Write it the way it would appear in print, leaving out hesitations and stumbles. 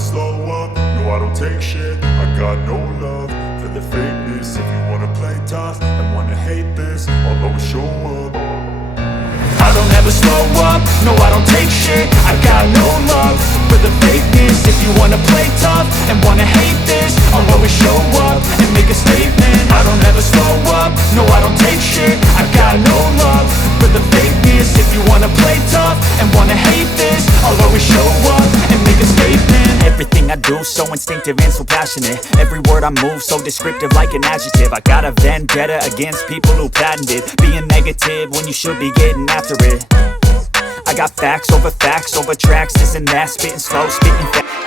slow up, no I don't take shit. I got no love for the fakeness. If you wanna play tough and wanna hate this, I'll always show up. I don't ever slow up, no I don't take shit. I got no love for the fakeness. If you wanna play tough and wanna hate this, I'll always show up and make a statement. I don't ever slow up, no I don't take shit. I got no love for the fakeness. If you wanna play tough and wanna hate this, I'll always show up and make a statement. Everything I do so instinctive and so passionate. Every word I move so descriptive like an adjective. I got a vendetta against people who patented being negative when you should be getting after it. I got facts over tracks, this and that, spitting slow, spitting fast.